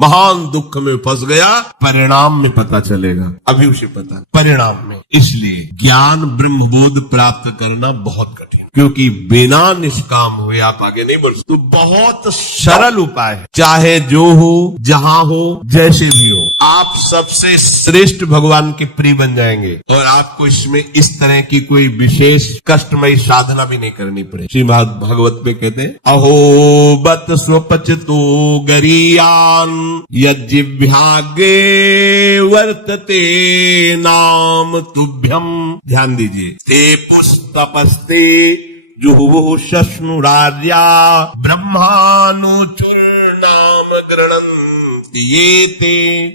महान दुख में फंस गया, परिणाम में पता चलेगा, अभी उसे पता परिणाम में। इसलिए ज्ञान ब्रह्मबोध प्राप्त करना बहुत कठिन, क्योंकि बिना निष्काम हुए आप आगे नहीं बढ़ सकते। तो बहुत सरल उपाय है, चाहे जो हो, जहां हो, जैसे भी हो, आप सबसे श्रेष्ठ भगवान के प्रिय बन जाएंगे और आपको इसमें इस तरह की कोई विशेष कष्टमयी साधना भी नहीं करनी पड़े। श्रीमद् भागवत में कहते हैं, अहो बत स्वपचतो गरीयान यज्जिह्वाग्रे वर्तते नाम तुभ्यम। ध्यान दीजिए, ते पुस्तपस्ते जुहुः शश्नुरार्या ब्रह्मानुचूर्णाम गृह्णन्ति ये ते।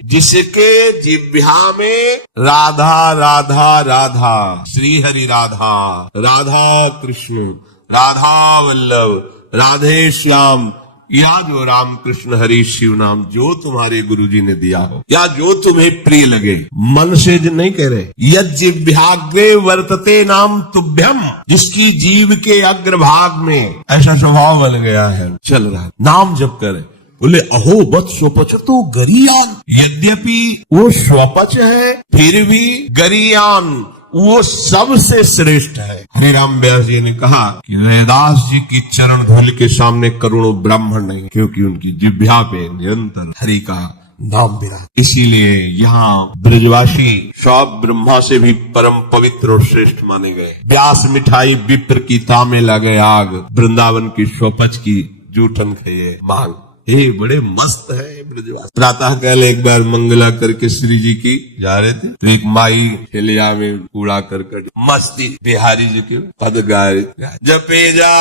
जिसके जिह्वा में राधा राधा राधा, श्री हरि राधा, राधा कृष्ण, राधा वल्लभ, राधे श्याम, या जो राम कृष्ण हरि शिव नाम जो तुम्हारे गुरुजी ने दिया हो, या जो तुम्हें प्रिय लगे, मन से नहीं कह रहे, यज्जिह्वाग्रे वर्तते नाम तुभ्यम, जिसकी जीव के अग्रभाग में ऐसा स्वभाव बन गया है, चल रहा है, नाम जप करे। बोले अहो बत स्वपच तो गरीयान, यद्यपि वो स्वपच है फिर भी गरीयान वो सबसे श्रेष्ठ है। हरिराम व्यास जी ने कहा कि वेदास जी की चरण धूल के सामने करोड़ों ब्राह्मण नहीं, क्योंकि उनकी जिह्वा पे निरंतर हरि का नाम विराज। इसीलिए यहाँ ब्रजवासी सब ब्रह्मा से भी परम पवित्र और श्रेष्ठ माने गए। व्यास मिठाई विप्र की तामे लगे आग, वृंदावन की स्वपच की जूठन खाइए मांग। ये बड़े मस्त है ब्रजवासी। प्रातः काल एक बार मंगला करके श्री जी की जा रहे थे, तो एक माई ठेलिया में कूड़ा करकट मस्ती बिहारी जी के पद गा रहे, जपे जा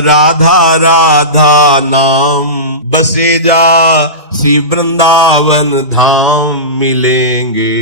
राधा राधा नाम, बसे जा श्री वृंदावन धाम, मिलेंगे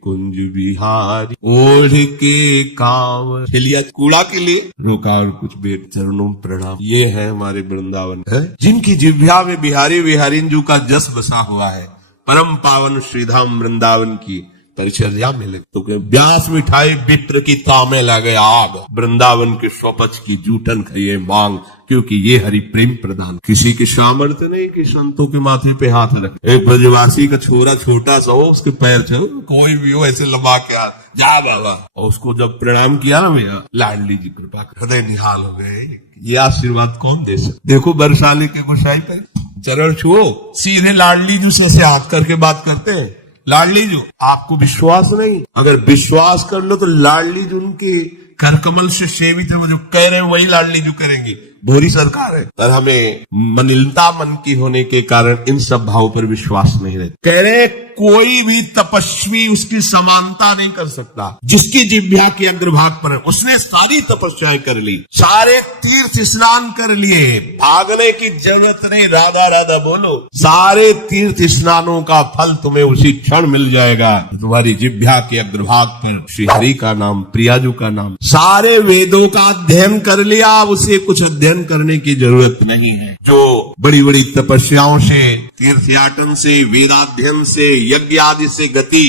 कुंज बिहारी ओढ़ के कांवर। ठेलिया कूड़ा के लिए रोका और कुछ बेट चरणों प्रणाम। ये है हमारे वृंदावन है, जिनकी जिह्वा में बिहारी बिहारीन जी का जस बसा हुआ है। परम पावन श्रीधाम वृंदावन की परिचर्या में लगे तो व्यास मिठाई विप्र की तामे लगे आग, वृंदावन के स्वपच की जूठन खाइए मांग, क्योंकि ये हरि प्रेम प्रदान। किसी के सामर्थ्य नहीं कि संतों के माथे पे हाथ रखे। एक ब्रजवासी का छोरा छोटा सा हो, उसके पैर चलो, कोई भी हो ऐसे लंबा के हाथ, जा बाबा, और उसको जब प्रणाम किया ना भैया, लाडली जी कृपा कर, हृदय निहाल हो गए। ये आशीर्वाद कौन दे सकते? देखो बरसाने के गोसाई पे चरण छुओ, सीधे लाडली जी से ऐसे हाथ करके बात करते हैं। लाडली जी, आपको विश्वास नहीं, अगर विश्वास कर लो तो लाडली जी उनके करकमल से सेवित है, वो जो कह रहे हैं वही लाडली जी करेंगी। भोरी सरकार है, पर हमें मनिलता मन की होने के कारण इन सब भावों पर विश्वास नहीं रहता। कह रहे कोई भी तपस्वी उसकी समानता नहीं कर सकता। जिसकी जिह्वा के अग्रभाग पर है, उसने सारी तपस्याएं कर ली, सारे तीर्थ स्नान कर लिए, भागने की जरूरत नहीं, राधा राधा बोलो, सारे तीर्थ स्नानों का फल तुम्हें उसी क्षण मिल जाएगा। तुम्हारी जिह्वा के अग्रभाग पर श्री हरि का नाम, प्रियाजू का नाम। सारे वेदों का अध्ययन कर लिया, उसे कुछ अध्ययन करने की जरूरत नहीं है। जो बड़ी बड़ी तपस्याओं से, तीर्थयाटन से, वेदाध्ययन से, यज्ञ आदि से गति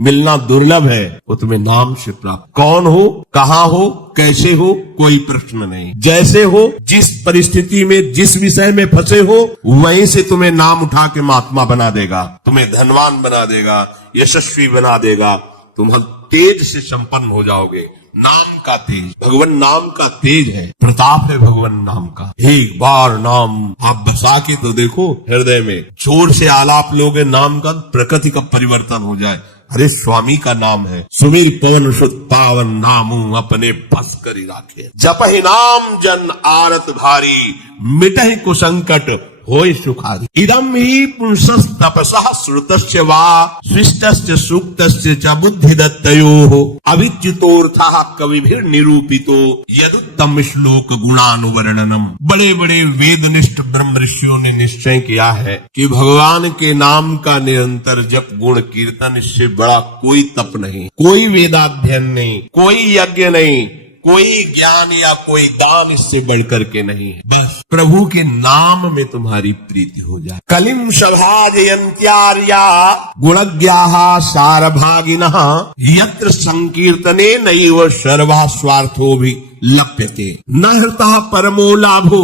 मिलना दुर्लभ है, वो तुम्हें नाम से प्राप्त। कौन हो, कहाँ हो, कैसे हो, कोई प्रश्न नहीं। जैसे हो, जिस परिस्थिति में, जिस विषय में फंसे हो, वहीं से तुम्हें नाम उठा के महात्मा बना देगा, तुम्हें धनवान बना देगा, यशस्वी बना देगा, तुम तेज से संपन्न हो जाओगे। नाम का तेज, भगवान नाम का तेज है, प्रताप है भगवान नाम का। एक बार नाम आप बसा के तो देखो हृदय में, जोर से आलाप लोगे नाम का, प्रकृति का परिवर्तन हो जाए। अरे स्वामी का नाम है, सुमीर पवन सुत पावन नामू अपने बस करी राखे, जपहि नाम जन आरत भारी, मिटहि कुसंकट होय सुखादि। इदम ही पुंसस् तपसः श्रुतस्य वा सृष्टस्य सूक्तस्य च बुद्धिदत्तयोः अविच्युतोऽर्थः कविभिर् निरूपितो यदुत्तम श्लोक गुणानुवर्णनम। बड़े बड़े वेदनिष्ठ ब्रह्म ऋषियों ने निश्चय किया है कि भगवान के नाम का निरंतर जप, गुण कीर्तन, इससे बड़ा कोई तप नहीं, कोई वेदाध्ययन नहीं, कोई यज्ञ नहीं, कोई ज्ञान या कोई दान इससे बढ़कर के नहीं है। बस प्रभु के नाम में तुम्हारी प्रीति हो जाए। कलिम सभाजयन्त्यार्या गुणज्ञाः सारभागिनः यत्र संकीर्तने नैव सर्वा स्वार्थो भी लप्यते न हृतः परमो लाभो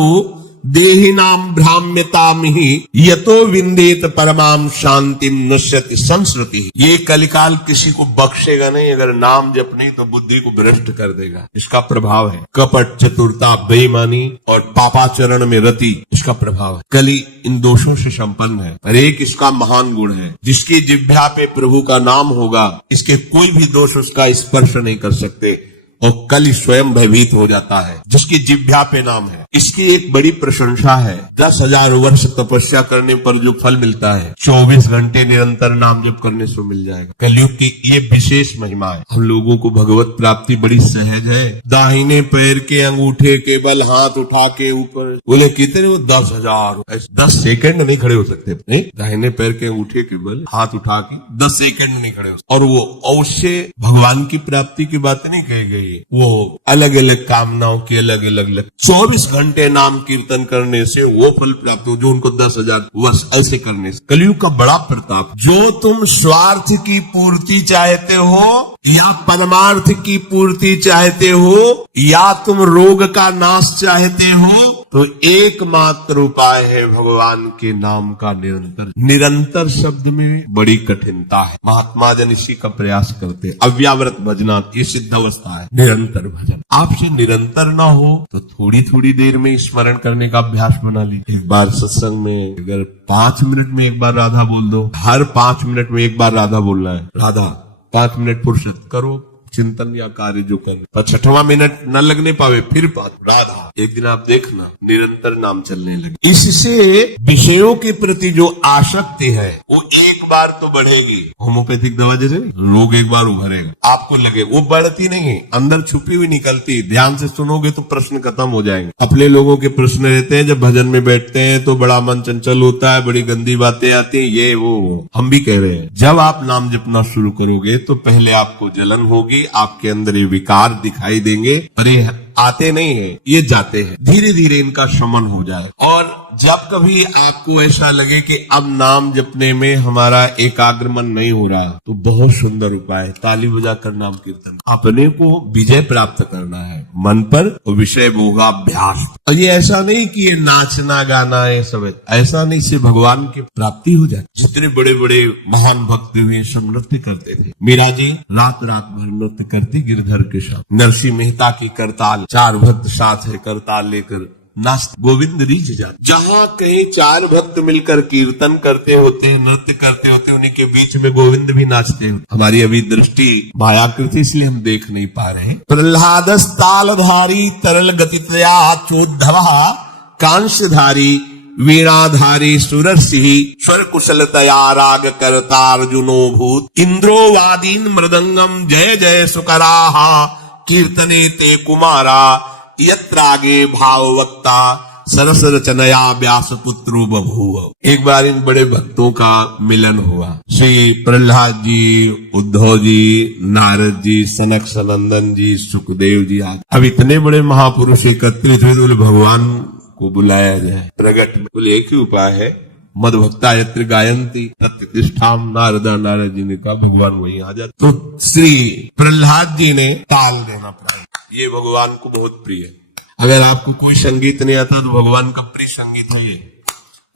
देहिनाम भ्राम्यताम ही यतो विंदेत परमाम शांतिम नश्यति संस्कृति। ये कलिकाल किसी को बख्शेगा नहीं, अगर नाम जप नहीं तो बुद्धि को भ्रष्ट कर देगा। इसका प्रभाव है कपट, चतुरता, बेईमानी और पापाचरण में रति, इसका प्रभाव है। कली इन दोषों से संपन्न है, पर एक इसका महान गुण है, जिसकी जिह्वा पे प्रभु का नाम होगा, इसके कोई भी दोष उसका स्पर्श नहीं कर सकते, और कल स्वयं भयभीत हो जाता है। जिसकी जिह्वा पे नाम है, इसकी एक बड़ी प्रशंसा है। 10,000 वर्ष तपस्या करने पर जो फल मिलता है, 24 घंटे निरंतर नाम जप करने से मिल जाएगा। कलयुग की ये विशेष महिमा है। हम लोगों को भगवत प्राप्ति बड़ी सहज है। दाहिने पैर के अंगूठे के बल हाथ उठा के ऊपर, बोले कितने वो 10,000, 10 सेकंड नहीं खड़े हो सकते। नहीं, दाहिने पैर के अंगूठे के बल हाथ उठा के 10 सेकंड नहीं खड़े हो सकते। और वो अवश्य भगवान की प्राप्ति की बात नहीं कही गई, वो अलग अलग कामनाओं के अलग अलग 24 घंटे नाम कीर्तन करने से वो फल प्राप्त हो जो उनको 10,000 वर्ष ऐसे करने से। कलयुग का बड़ा प्रताप। जो तुम स्वार्थ की पूर्ति चाहते हो या परमार्थ की पूर्ति चाहते हो या तुम रोग का नाश चाहते हो, तो एकमात्र उपाय है भगवान के नाम का निरंतर। निरंतर शब्द में बड़ी कठिनता है। महात्मा जन इसी का प्रयास करते। अव्यावृत भजना ये सिद्ध अवस्था है, निरंतर भजन। आपसे निरंतर ना हो तो थोड़ी थोड़ी देर में स्मरण करने का अभ्यास बना लीजिए। एक बार सत्संग में अगर 5 मिनट में एक बार राधा बोल दो, हर 5 मिनट में एक बार राधा बोलना है। राधा 5 मिनट फुर्सत करो, चिंतन या कार्य जो कर, पर 6वां मिनट न लगने पावे फिर बात राधा। एक दिन आप देखना निरंतर नाम चलने लगे। इससे विषयों के प्रति जो आसक्ति है वो एक बार तो बढ़ेगी। होम्योपैथिक दवा जैसे रोग एक बार उभरेगा, आपको लगे वो बढ़ती नहीं है, अंदर छुपी हुई निकलती। ध्यान से सुनोगे तो प्रश्न खत्म हो जाएंगे। अपने लोगों के प्रश्न रहते हैं, जब भजन में बैठते हैं तो बड़ा मन चंचल होता है, बड़ी गंदी बातें आती है, ये वो। हम भी कह रहे हैं, जब आप नाम जपना शुरू करोगे तो पहले आपको जलन होगी, आपके अंदर ये विकार दिखाई देंगे, पर ये आते नहीं है, ये जाते हैं। धीरे धीरे इनका शमन हो जाए। और जब कभी आपको ऐसा लगे कि अब नाम जपने में हमारा एकाग्र मन नहीं हो रहा, तो बहुत सुंदर उपाय है, ताली बजाकर नाम कीर्तन। अपने को विजय प्राप्त करना है मन पर, और विषय भोगाभ्यास। और ये ऐसा नहीं कि ये नाचना गाना ये सब, ऐसा नहीं, से भगवान की प्राप्ति हो जाए। जितने बड़े बड़े महान भक्त हुए सब नृत्य करते थे। मीरा जी रात रात भर नृत्य करती गिरधर के साथ। नरसिंह मेहता की करताल, 4 भक्त साथ है, करताल लेकर नाच गोविंद रीझ जाते। जहाँ कहीं 4 भक्त मिलकर कीर्तन करते होते हैं, नृत्य करते होते हैं, उन्हीं के बीच में गोविंद भी नाचते होते। हमारी अभी दृष्टि मायाकृति, इसलिए हम देख नहीं पा रहे। प्रहलादस तालधारी तरल गतितया चोद्धवा कांस्यधारी वीणाधारी सुरसिंह स्वर कुशलतया राग करता अर्जुनो भूत इंद्रो वादीन मृदंगम जय जय सुकराहा कीर्तने ते कुमारा यत्रागे भाववक्ता सरस रचनया व्यास पुत्रो बभूव। एक बार इन बड़े भक्तों का मिलन हुआ। श्री प्रहलाद जी, उद्धव जी, नारद जी, सनक सनंदन जी, सुखदेव जी आदि। अब इतने बड़े महापुरुष एकत्रित हुए, तो भगवान को बुलाया जाए प्रगट। बोले एक ही उपाय है, मद भक्ता यत्र गायंती तत्तिष्ठाम। नारदा नारद जी ने कहा भगवान वहीं आ जाते। तो श्री प्रहलाद जी ने ताल देना पड़ा। ये भगवान को बहुत प्रिय है। अगर आपको कोई संगीत नहीं आता तो भगवान का प्रिय संगीत है ये।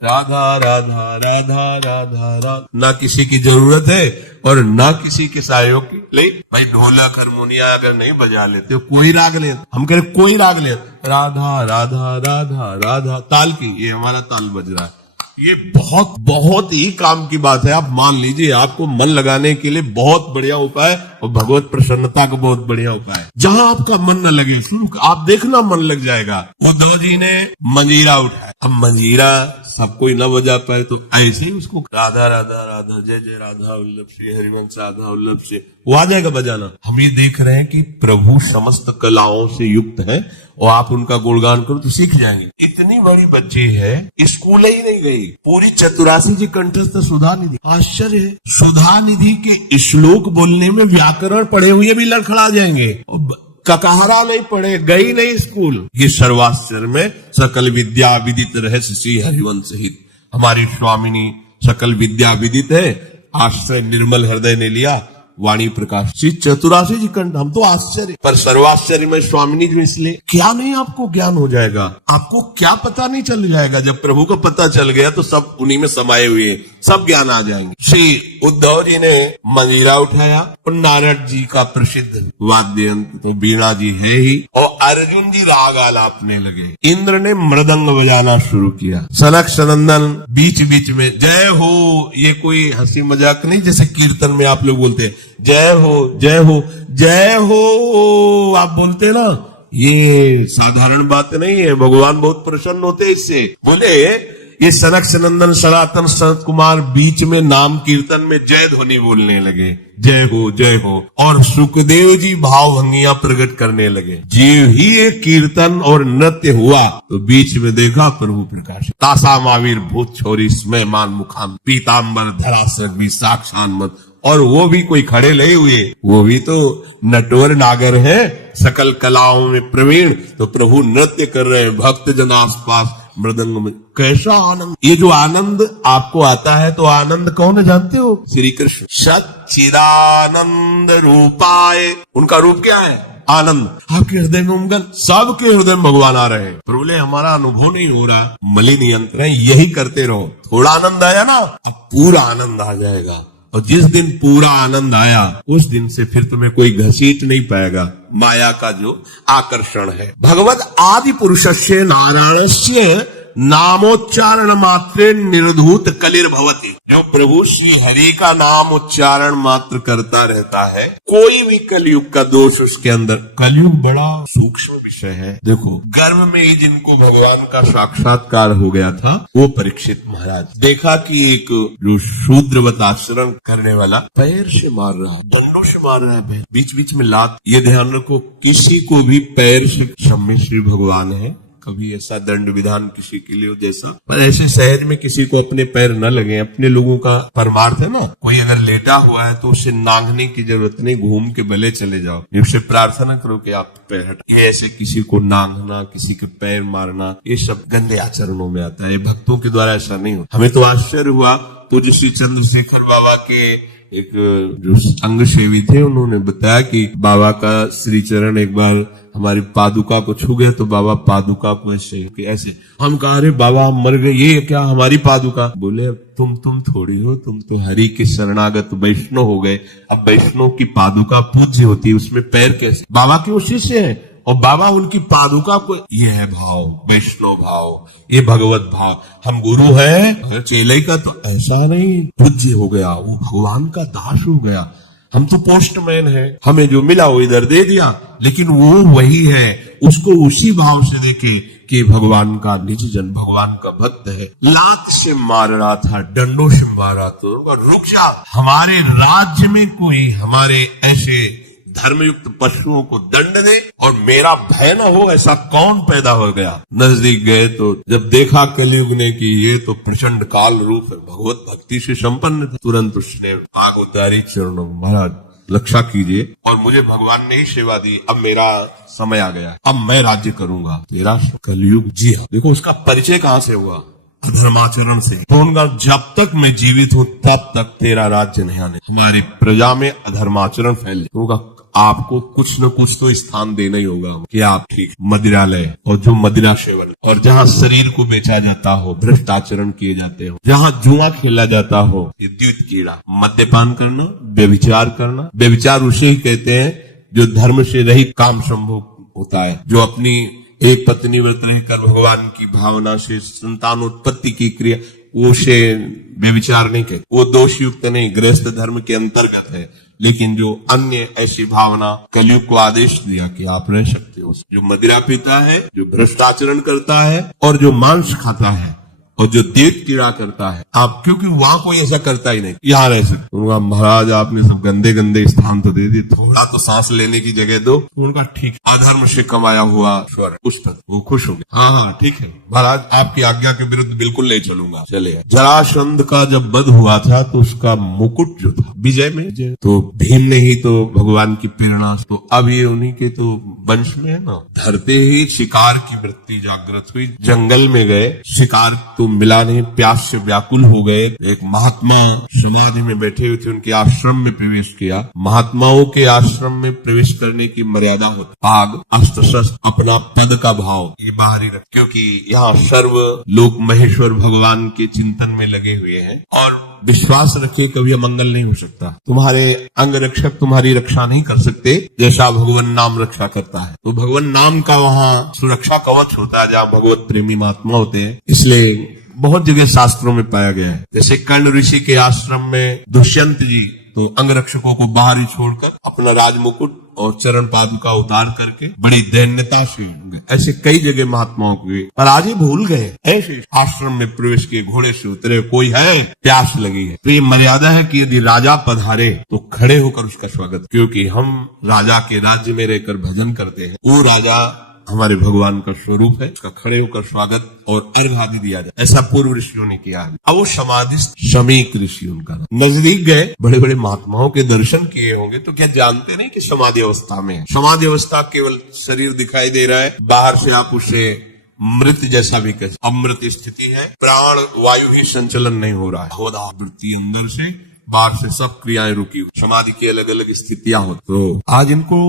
राधा राधा राधा राधा राधा। ना किसी की जरूरत है और ना किसी के सहयोग की। ले भाई ढोलक हारमोनिया अगर नहीं बजा लेते, कोई राग ले, हम कह रहे कोई राग ले, राधा राधा राधा राधा ताल की, ये हमारा ताल बज रहा है। ये बहुत बहुत ही काम की बात है। आप मान लीजिए, आपको मन लगाने के लिए बहुत बढ़िया उपाय, और भगवत प्रसन्नता का बहुत बढ़िया उपाय। जहां आपका मन न लगे, शुरू आप देखना मन लग जाएगा। उद्धव जी ने मंजीरा उठाया। अब मंजीरा सब कोई न बजा पाए तो ऐसे ही उसको राधा राधा राधा जय जय राधा वल्लभ से हरिवंश राधा वल्लभ से वो आ जाएगा बजाना। हम ये देख रहे हैं कि प्रभु समस्त कलाओं से युक्त है, और आप उनका गुणगान करो तो सीख जाएंगे। इतनी बड़ी बच्ची है, स्कूल ही नहीं गई, पूरी चतुरासी जी कंठस्थ सुधा निधि। आश्चर्य है, सुधा निधि के श्लोक बोलने में व्याकरण पढ़े हुए भी लड़खड़ा जाएंगे। ककहरा नहीं पढ़े, गई नहीं स्कूल। ये सर्वाश्चर्य में सकल विद्या विदित रहस्य श्री हरिवंश सहित। हमारी स्वामिनी सकल विद्या विदित है, आश्रय निर्मल हृदय ने लिया, वाणी प्रकाश श्री चतुरासी जी कंठ। हम तो आश्चर्य, पर सर्वाश्चर्य में स्वामिनी जी इसलिए क्या नहीं आपको ज्ञान हो जाएगा, आपको क्या पता नहीं चल जाएगा। जब प्रभु को पता चल गया तो सब उन्हीं में समाये हुए सब ज्ञान आ जाएंगे। श्री उद्धव जी ने मंजीरा उठाया और नारद जी का प्रसिद्ध वाद्य यंत्र तो वीणा जी है ही, और अर्जुन जी राग आलापने लगे। इंद्र ने मृदंग बजाना शुरू किया। सनक सनंदन बीच बीच में जय हो, ये कोई हंसी मजाक नहीं जैसे कीर्तन में आप लोग बोलते हैं जय हो जय हो जय हो, आप बोलते ना, ये साधारण बात नहीं है। भगवान बहुत प्रसन्न होते इससे। बोले ये सनक सनंदन सनातन सनत कुमार बीच में नाम कीर्तन में जय ध्वनि बोलने लगे, जय हो, और सुखदेव जी भाव भंगियां प्रकट करने लगे। जीव ही एक कीर्तन और नृत्य हुआ तो बीच में देखा प्रभु प्रकाश। तासा मावीर भूत छोरी स्मय मान मुखाम पीताम्बर धरासर भी साक्षान मत, और वो भी कोई खड़े नहीं हुए, वो भी तो नटवर नागर है, सकल कलाओं में प्रवीण। तो प्रभु नृत्य कर रहे हैं, भक्त जन आस पास मृदंग में। कैसा आनंद, ये जो आनंद आपको आता है तो आनंद कौन है जानते हो? श्री कृष्ण सच्चिदानंद रूपाय, उनका रूप क्या है? आनंद। आपके हृदय में उमगन, सबके हृदय में भगवान आ रहे हैं। बोले हमारा अनुभव नहीं हो रहा, मलिन यंत्र है, यही करते रहो। थोड़ा आनंद आया ना, अब पूरा आनंद आ जाएगा। और जिस दिन पूरा आनंद आया उस दिन से फिर तुम्हें कोई घसीट नहीं पाएगा। माया का जो आकर्षण है। भगवत आदि पुरुषस्य नारायणस्य नामोच्चारण मात्रे निर्धूत कलिर्भवति। जो प्रभु श्री हरि का नाम उच्चारण मात्र करता रहता है, कोई भी कलयुग का दोष उसके अंदर। कलयुग बड़ा सूक्ष्म विषय है। देखो गर्भ में ही जिनको भगवान का साक्षात्कार हो गया था वो परीक्षित महाराज, देखा कि एक जो शूद्रवत आचरण करने वाला पैर से मार रहा है, दंडों से मार रहा है, बीच बीच में लात। ये ध्यान रखो, किसी को भी पैर से क्षम्य श्री भगवान है, कभी ऐसा दंड विधान किसी के लिए हो जैसा, पर ऐसे सहज में किसी को अपने पैर न लगे। अपने लोगों का परमार्थ है ना, कोई अगर लेटा हुआ है तो उसे नांगने की जरूरत नहीं, घूम के भले चले जाओ, उससे प्रार्थना करो कि आप पैर हट। ये ऐसे किसी को नांगना, किसी के पैर मारना, ये सब गंदे आचरणों में आता है। भक्तों के द्वारा ऐसा नहीं होता। हमें तो आश्चर्य हुआ, पूज्य श्री चंद्रशेखर बाबा के एक जो अंग सेवी थे, उन्होंने बताया कि बाबा का श्री चरण एक बार हमारी पादुका को छू गए तो बाबा पादुका को ऐसे। हम कहा अरे बाबा हम मर गए, ये क्या हमारी पादुका? बोले तुम थोड़ी हो, तुम तो हरि के शरणागत वैष्णव हो गए। अब वैष्णव की पादुका पूज्य होती है, उसमें पैर कैसे? बाबा के वो शिष्य है और बाबा उनकी पादुका को, ये है भाव, वैष्णव भाव, ये भगवत भाव। हम गुरु हैं, चेले का तो ऐसा नहीं, पूज्य हो गया, वो भगवान का दास हो गया। हम तो पोस्टमैन हैं, हमें जो मिला वो इधर दे दिया, लेकिन वो वही है, उसको उसी भाव से देखे कि भगवान का निज जन, भगवान का भक्त है। लात से मार रहा था, डंडों से मार रहा था, रुक जा, हमारे राज्य में कोई हमारे ऐसे धर्मयुक्त पशुओं को दंड दे और मेरा भय न हो, ऐसा कौन पैदा हो गया? नजदीक गए तो जब देखा कलयुग ने कि ये तो प्रचंड काल रूप है, भगवत भक्ति से संपन्न था, तुरंत उसने आग उतारी चरणों, महाराज रक्षा कीजिए, और मुझे भगवान ने ही सेवा दी, अब मेरा समय आ गया, अब मैं राज्य करूंगा। तेरा कलयुग, जी हाँ। देखो उसका परिचय कहाँ से हुआ? धर्माचरण से। तो उनका जब तक मैं जीवित हूँ तब तक तेरा राज्य नहीं आने। हमारी प्रजा में अधर्माचरण फैले, तो आपको कुछ न कुछ तो स्थान देना ही होगा कि आप ठीक मदिरालय और जो मदिरा सेवन, और जहाँ शरीर को बेचा जाता हो, भ्रष्ट आचरण किए जाते हो, जहाँ जुआ खेला जाता हो, ये द्वित कीड़ा, मद्यपान करना, व्यभिचार करना। व्यभिचार उसे ही कहते हैं जो धर्म से रहित काम संभोग होता है, जो अपनी एक पत्नी व्रत रहकर भगवान की भावना से संतानोत्पत्ति की क्रिया, उसे व्यभिचार नहीं कहते, वो दोष युक्त नहीं, गृहस्थ धर्म के अंतर्गत है। लेकिन जो अन्य ऐसी भावना, कलयुग को आदेश दिया कि आप रह सकते हो, जो मदिरा पीता है, जो भ्रष्टाचरण करता है, और जो मांस खाता है, और जो देव कीड़ा करता है, आप, क्योंकि वहां कोई ऐसा करता ही नहीं, यहाँ रह सकते। उनका महाराज आपने सब गंदे गंदे स्थान तो दे दिए, थोड़ा तो सांस लेने की जगह दो। उनका ठीक, अधर्म से कमाया हुआ स्वर पुस्तक, वो खुश हो गए। हाँ ठीक है महाराज, आपकी आज्ञा के विरुद्ध बिल्कुल नहीं चलूंगा। चले। जरासंध का जब वध हुआ था तो उसका मुकुट जो था विजय में, तो भीम ने ही तो भगवान की प्रेरणा, तो अब ये उन्हीं के तो वंश में है ना। धरते ही शिकार की वृत्ति जागृत हुई, जंगल में गए, शिकार तो को मिला नहीं, प्यास से व्याकुल हो गए। एक महात्मा समाधि में बैठे हुए थे, उनके आश्रम में प्रवेश किया। महात्माओं के आश्रम में प्रवेश करने की मर्यादा होती, पाग, अस्त्र शस्त्र, अपना पद का भाव ये बाहरी रख, क्योंकि यहाँ सर्व लोक महेश्वर भगवान के चिंतन में लगे हुए हैं। और विश्वास रखिए कभी अमंगल नहीं हो सकता। तुम्हारे अंग रक्षक तुम्हारी रक्षा नहीं कर सकते जैसा भगवान नाम रक्षा करता है। तो भगवान नाम का वहाँ सुरक्षा कवच होता है जहाँ भगवत प्रेमी महात्मा होते हैं। इसलिए बहुत जगह शास्त्रों में पाया गया है। जैसे कर्ण ऋषि के आश्रम में दुष्यंत जी तो अंग रक्षकों को बाहर ही छोड़कर अपना राजमुकुट और चरण पादुका उतार करके बड़ी दैन्यता से, ऐसे कई जगह महात्माओं को, पर आज ही भूल गए। ऐसे आश्रम में प्रवेश किए, घोड़े से उतरे, कोई है, प्यास लगी है। तो ये मर्यादा है कि यदि राजा पधारे तो खड़े होकर उसका स्वागत, क्योंकि हम राजा के राज्य में रहकर भजन करते हैं। वो राजा हमारे भगवान का स्वरूप है, उसका खड़े होकर स्वागत और अर्घ आदि दिया जाए। ऐसा पूर्व ऋषियों ने किया है। अब वो समाधि शमीक ऋषि उनका नजदीक गए, बड़े बड़े महात्माओं के दर्शन किए होंगे, तो क्या जानते नहीं कि समाधि अवस्था में है। समाधि अवस्था केवल शरीर दिखाई दे रहा है, बाहर से आप उसे मृत जैसा भी कह, अमृत स्थिति है, प्राण वायु ही संचलन नहीं हो रहा है, होदा वृत्ति अंदर से बाहर से सब क्रियाएं रुकी हुई। समाधि की अलग अलग स्थितियां होती। तो आज इनको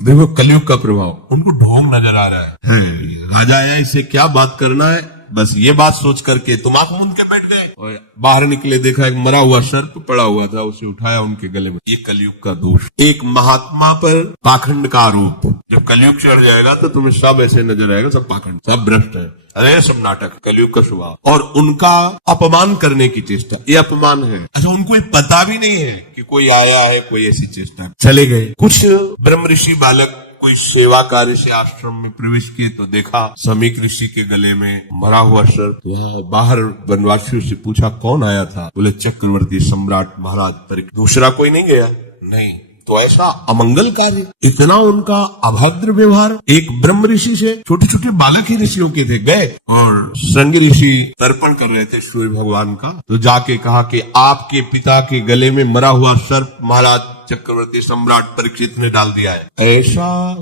देखो कलयुग का प्रभाव, उनको ढोंग नजर आ रहा है। राजा आया, इसे क्या बात करना है, बस ये बात सोच करके तुम आंख मूंद के बैठ गए और बाहर निकले, देखा एक मरा हुआ सर्प पड़ा हुआ था, उसे उठाया उनके गले में। ये कलयुग का दोष। एक महात्मा पर पाखंड का आरोप, जब कलयुग चढ़ जाएगा तो तुम्हें सब ऐसे नजर आएगा, सब पाखंड, सब भ्रष्ट है, अरे सब नाटक, कलयुग का स्वभाव। और उनका अपमान करने की चेष्टा, ये अपमान है। अच्छा, उनको पता भी नहीं है कि कोई आया है, कोई ऐसी चेष्टा। चले गए। कुछ ब्रह्म ऋषि बालक कोई सेवा कार्य से आश्रम में प्रवेश किए तो देखा शमीक ऋषि के गले में मरा हुआ सर्प। यहाँ बाहर वनवासियों से पूछा कौन आया था, बोले चक्रवर्ती सम्राट महाराज परीक्षित। दूसरा कोई नहीं गया, नहीं। तो ऐसा अमंगल कार्य, इतना उनका अभद्र व्यवहार एक ब्रह्म ऋषि से। छोटे छोटे बालक ही ऋषियों के थे, गए और श्रृंगी ऋषि तर्पण कर रहे थे सूर्य भगवान का, तो जाके कहा कि आपके पिता के गले में मरा हुआ सर्प महाराज चक्रवर्ती सम्राट परीक्षित ने डाल दिया है। ऐसा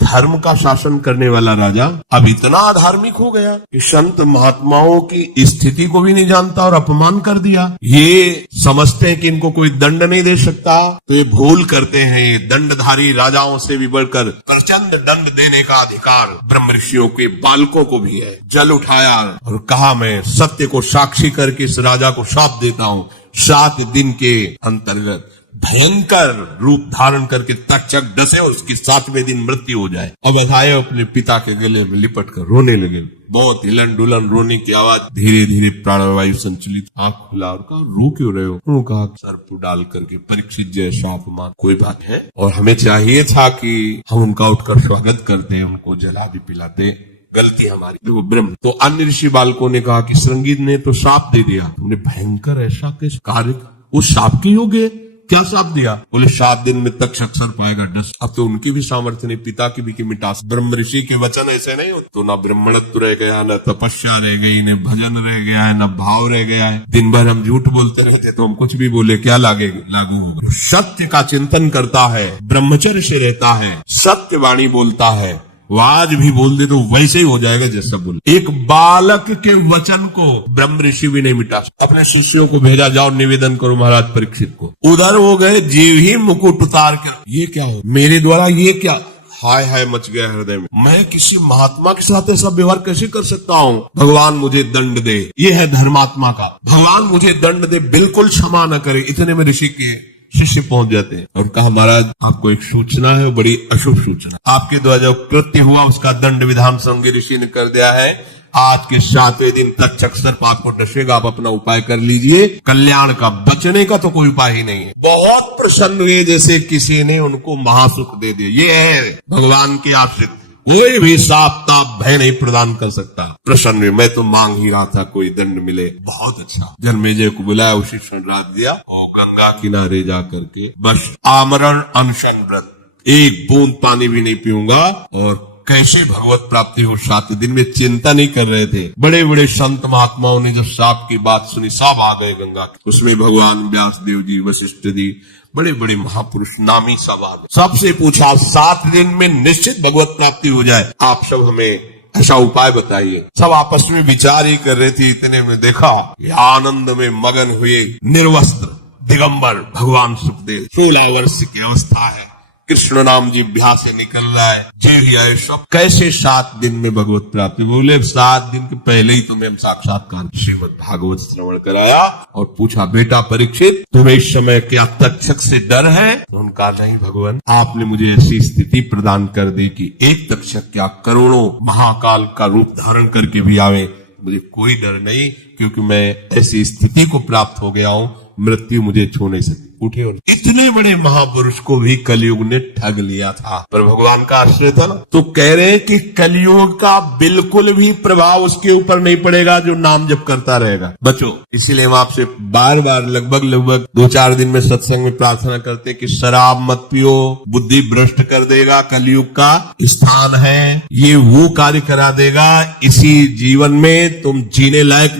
धर्म का शासन करने वाला राजा अब इतना धार्मिक हो गया कि संत महात्माओं की स्थिति को भी नहीं जानता और अपमान कर दिया। ये समझते हैं कि इनको कोई दंड नहीं दे सकता, तो ये भूल करते हैं। दंडधारी राजाओं से भी बढ़कर प्रचंड दंड देने का अधिकार ब्रह्म ऋषियों के बालकों को भी है। जल उठाया और कहा मैं सत्य को साक्षी करके इस राजा को शाप देता हूँ। 7 दिन के अंतर्गत भयंकर रूप धारण करके तक्षक डसे और उसकी 7वें दिन मृत्यु हो जाए। अब अघाए अपने पिता के गले में लिपट कर रोने लगे। बहुत हिलन डुलन रोने की आवाज, धीरे धीरे प्राणवायु संचलित, आंख खुला और कहा रो क्यों रहे हो? उन्होंने कहा सर्प डाल करके परीक्षित जैसा अपमान, कोई बात है, और हमें चाहिए था कि हम उनका उठकर स्वागत करते, उनको जला भी पिलाते, गलती हमारी। देखो ब्रह्म। तो अन्य ऋषि बालकों ने कहा कि श्रृंगी ने तो शाप दे दिया, तुमने भयंकर ऐसा किस कार्य, उस शाप के योग्य क्या शाप दिया? बोले 7 दिन में तक्षक सर्प आएगा डस। अब तो उनकी भी सामर्थ्य नहीं, पिता की भी की मिटास। ब्रह्म ऋषि के वचन ऐसे नहीं होते। तो ना ब्राह्मणत्व रह गया, न तपस्या रह गई, न भजन रह गया है, न भाव रह गया है। दिन भर हम झूठ बोलते रहते तो हम कुछ भी बोले क्या लागू होगा? सत्य का चिंतन करता है, ब्रह्मचर्य से रहता है, सत्य वाणी बोलता है, वो आज भी बोल दे तो वैसे ही हो जाएगा जैसा बोल। एक बालक के वचन को ब्रह्म ऋषि भी नहीं मिटा। अपने शिष्यों को भेजा, जाओ निवेदन करो महाराज परीक्षित को। उधर हो गए, जीव ही मुकुट उतार कर, ये क्या हो मेरे द्वारा, ये क्या, हाय हाय मच गया हृदय में। मैं किसी महात्मा के साथ ऐसा व्यवहार कैसे कर सकता हूँ? भगवान मुझे दंड दे, ये है धर्मात्मा का। भगवान मुझे दंड दे, बिल्कुल क्षमा न करे। इतने में ऋषि के शिष्य पहुंच जाते हैं और कहा महाराज आपको एक सूचना है, बड़ी अशुभ सूचना। आपके द्वारा जो कृत्य हुआ उसका दंड विधान श्रृंगी ऋषि ने कर दिया है। आज के 7वें दिन तक सर्प आपको डसेगा, आप अपना उपाय कर लीजिए। कल्याण का, बचने का तो कोई उपाय ही नहीं है। बहुत प्रसन्न हुए जैसे किसी ने उनको महासुख दे दिया। ये है भगवान के आश्रित, कोई भी साप ताप भय नहीं प्रदान कर सकता। प्रसन्न हुए, मैं तो मांग ही रहा था कोई दंड मिले। बहुत अच्छा। जन्मेजय को बुलाया, उसी क्षण रात दिया और गंगा किनारे जा करके बस आमरण अनशन व्रत, एक बूंद पानी भी नहीं पीऊंगा और कैसे भगवत प्राप्ति हो। 7 दिन में चिंता नहीं कर रहे थे। बड़े बड़े संत महात्माओं ने जब साप की बात सुनी, सब आ गए गंगा। उसमें भगवान व्यास देव जी, वशिष्ठ जी, बड़े बड़े महापुरुष नामी सब आ गए। सबसे पूछा 7 दिन में निश्चित भगवत प्राप्ति हो जाए, आप सब हमें ऐसा उपाय बताइए। सब आपस में विचार ही कर रहे थे, इतने में देखा ये आनंद में मगन हुए निर्वस्त्र दिगंबर भगवान सुखदेव, 16 वर्ष की अवस्था है, कृष्ण नाम जिह्वा से निकल रहा है, जी आए सब। कैसे 7 दिन में भगवत प्राप्ति? बोले 7 दिन के पहले ही तुम्हें हम साक्षात्कार श्रीमद् भागवत श्रवण कराया और पूछा, बेटा परीक्षित तुम्हें इस समय क्या तक्षक से डर है? उनका नहीं भगवान, आपने मुझे ऐसी स्थिति प्रदान कर दी कि एक तक्षक क्या करोड़ों महाकाल का रूप धारण करके भी आवे, मुझे कोई डर नहीं, क्योंकि मैं ऐसी स्थिति को प्राप्त हो गया हूं, मृत्यु मुझे छू नहीं सकती। उठे और इतने बड़े महापुरुष को भी कलयुग ने ठग लिया था, पर भगवान का आश्रय था ना। तो कह रहे हैं कि कलयुग का बिल्कुल भी प्रभाव उसके ऊपर नहीं पड़ेगा जो नाम जप करता रहेगा। बच्चों, इसीलिए हम आपसे बार बार लगभग 2-4 दिन में सत्संग में प्रार्थना करते हैं कि शराब मत पियो, बुद्धि भ्रष्ट कर देगा, कलयुग का स्थान है, ये वो कार्य करा देगा, इसी जीवन में तुम जीने लायक